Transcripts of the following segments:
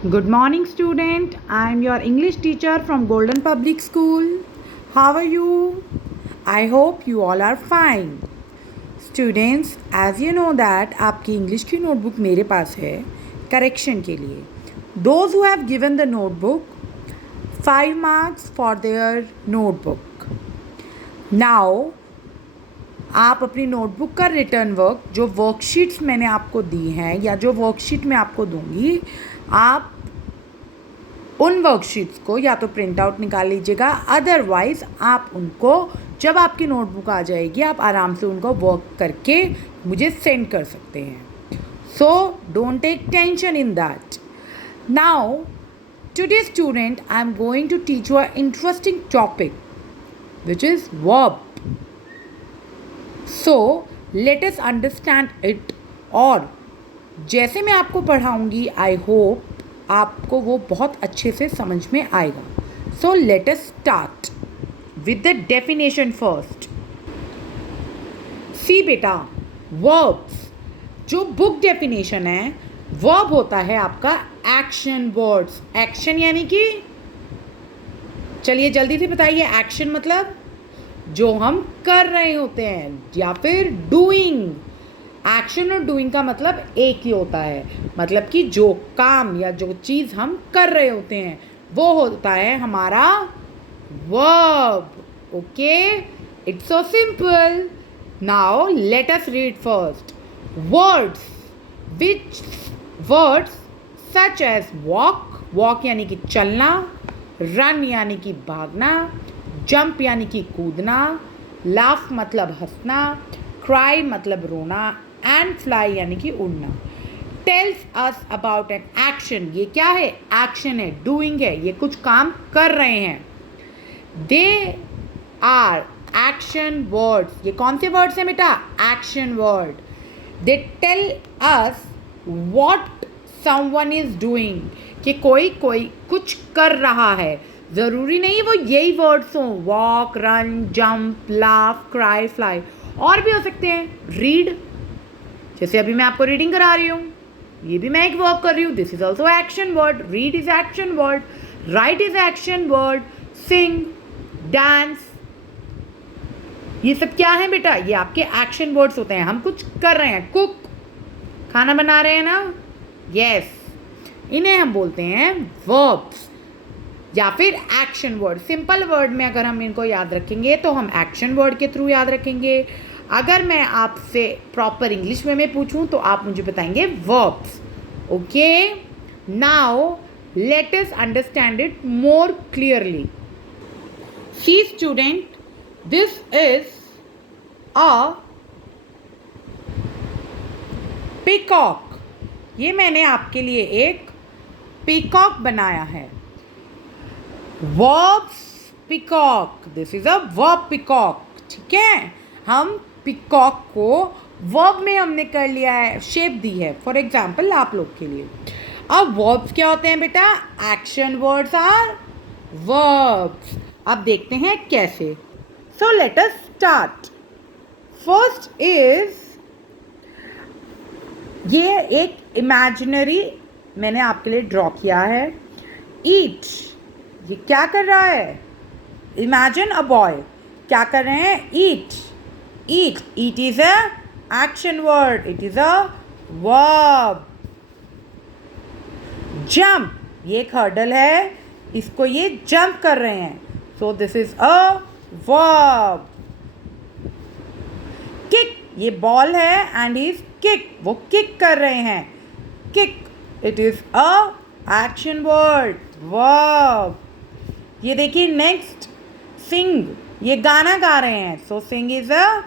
Good morning, student. I am your English teacher from Golden Public School. How are you? I hope you all are fine. Students, as you know that आपकी English की notebook मेरे पास है correction के लिए. Those who have given the notebook, 5 marks for their notebook. Now, आप अपनी notebook का written work जो वर्कशीट्स मैंने आपको दी हैं या जो वर्कशीट मैं आपको दूंगी, आप उन वर्कशीट्स को या तो प्रिंट आउट निकाल लीजिएगा, अदरवाइज़ आप उनको जब आपकी नोटबुक आ जाएगी आप आराम से उनको वर्क करके मुझे सेंड कर सकते हैं. So don't take tension in that. Now today student, I am going to teach you a interesting topic which is verb. So let us understand it. और जैसे मैं आपको पढ़ाऊँगी, आई होप आपको वो बहुत अच्छे से समझ में आएगा. So let us start with the definition first. See बेटा, वर्ब्स जो बुक डेफिनेशन है, वर्ब होता है आपका एक्शन वर्ड्स. एक्शन यानी कि, चलिए जल्दी से बताइए, एक्शन मतलब जो हम कर रहे होते हैं या फिर डूइंग. एक्शन और डूइंग का मतलब एक ही होता है, मतलब कि जो काम या जो चीज़ हम कर रहे होते हैं वो होता है हमारा verb. Okay, it's so simple. Now let us read first. Words which words such as walk. Walk यानी कि चलना, रन यानी कि भागना, जंप यानी कि कूदना, लाफ मतलब हंसना, क्राई मतलब रोना, एंड फ्लाई यानी कि उड़ना. Tells us about an action. ये क्या है? एक्शन है, डूइंग है, ये कुछ काम कर रहे हैं. They are action words. ये कौन से वर्ड्स हैं बेटा? Action word. They tell us what someone is doing. कि कोई कुछ कर रहा है. ज़रूरी नहीं वो यही वर्ड्स हों, walk, run, jump, laugh, cry, fly. और भी हो सकते हैं. रीड, जैसे अभी मैं आपको रीडिंग करा रही हूँ, ये भी मैं एक वर्क कर रही हूँ. This is also action word. Read is action word. Write is action word. Sing, dance, ये सब क्या है बेटा? ये आपके एक्शन वर्ड्स होते हैं. हम कुछ कर रहे हैं. कुक, खाना बना रहे हैं ना, यस, इन्हें हम बोलते हैं वर्ब्स या फिर एक्शन वर्ड. सिंपल वर्ड में अगर हम इनको याद रखेंगे तो हम एक्शन वर्ड के थ्रू याद रखेंगे. अगर मैं आपसे प्रॉपर इंग्लिश में मैं पूछूं तो आप मुझे बताएंगे verbs. Okay, now let us understand it more clearly. See student, this is a peacock. ये मैंने आपके लिए एक पीकॉक बनाया है. Verbs peacock. This is a verb peacock. ठीक है, हम पीकॉक को वर्ब में हमने कर लिया है, शेप दी है. फॉर एग्जाम्पल आप लोग के लिए. अब वर्ब्स क्या होते हैं बेटा? Action words are verbs. अब देखते हैं कैसे. So let us start. First is, ये एक इमेजिनरी मैंने आपके लिए ड्रॉ किया है. ईट, ये क्या कर रहा है? Imagine a boy. क्या कर रहे हैं? Eat. Eat, eat is a action word. It is a verb. Jump, ये एक हर्डल है, इसको ये जंप कर रहे हैं. So this is a verb. Kick, ये बॉल है एंड इज किक, वो किक कर रहे हैं. Kick, it is a action word, verb. ये देखिए नेक्स्ट, सिंग, ये गाना गा रहे हैं. सो सिंग इज अ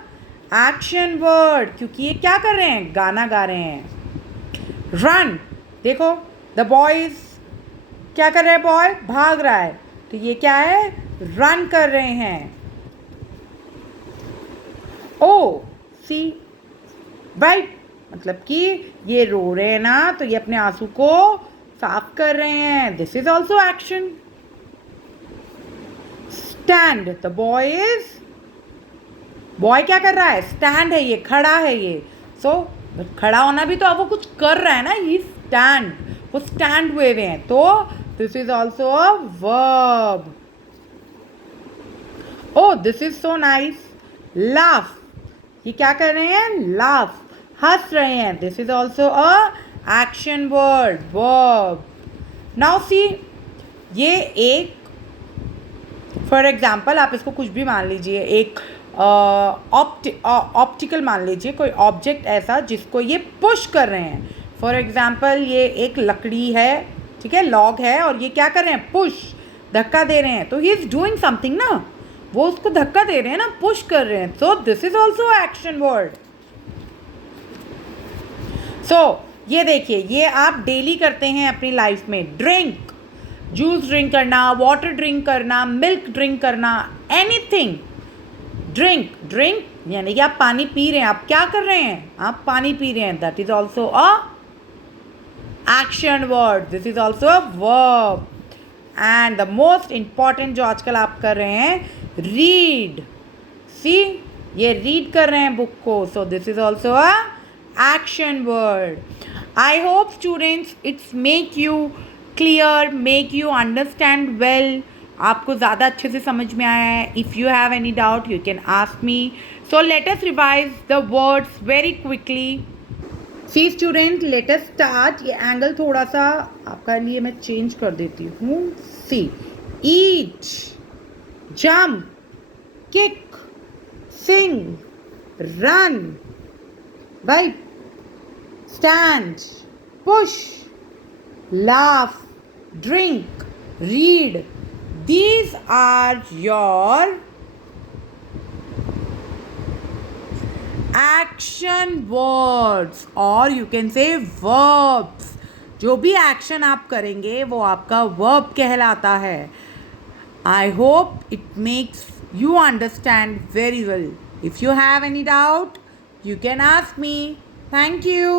एक्शन वर्ड, क्योंकि ये क्या कर रहे हैं? गाना गा रहे हैं. रन, देखो द बॉयज क्या कर रहे हैं? बॉय भाग रहा है, तो ये क्या है? रन कर रहे हैं. ओ सी, राइट, मतलब कि ये रो रहे हैं ना, तो ये अपने आंसू को साफ कर रहे हैं. This is also action. Stand, the boy is, boy क्या कर रहा है? स्टैंड है, ये खड़ा है ये. सो खड़ा होना भी तो अब वो कुछ कर रहा है ना, ही स्टैंड. वो स्टैंड हुए हुए हैं, तो this is also a verb. Oh this is so nice. Laugh, ये क्या कर रहे हैं? लाफ, हंस रहे हैं. This is also a action word, verb. Now see, ये एक, फॉर एग्जाम्पल आप इसको कुछ भी मान लीजिए, एक ऑप्टिकल मान लीजिए, कोई ऑब्जेक्ट ऐसा जिसको ये पुश कर रहे हैं. फॉर एग्जाम्पल ये एक लकड़ी है, ठीक है, लॉग है, और ये क्या कर रहे हैं? पुश, धक्का दे रहे हैं. तो ही इज डूइंग समथिंग ना, वो उसको धक्का दे रहे हैं ना, पुश कर रहे हैं. So this is also action word. So ये देखिए, ये आप डेली करते हैं अपनी लाइफ में. ड्रिंक, जूस ड्रिंक करना, वाटर ड्रिंक करना, मिल्क ड्रिंक करना, एनीथिंग. ड्रिंक, ड्रिंक यानी कि आप पानी पी रहे हैं. आप क्या कर रहे हैं? आप पानी पी रहे हैं. That is also a action word. This is also a verb. And the most important जो आजकल आप कर रहे हैं, रीड. सी, ये रीड कर रहे हैं बुक को. सो this is also a action word. I hope students it's make you clear, make you understand well. आपको ज़्यादा अच्छे से समझ में आया है. If you have any doubt you can ask me. So let us revise the words very quickly. See student, let us start. ये angle थोड़ा सा आपका लिए मैं चेंज कर देती हूँ. See, eat, jump, kick, sing, run, right? Stand, push, laugh, drink, read. These are your action words, or you can say verbs. जो भी एक्शन आप करेंगे वो आपका वर्ब कहलाता है. I hope it makes you understand very well. If you have any doubt, you can ask me. Thank you.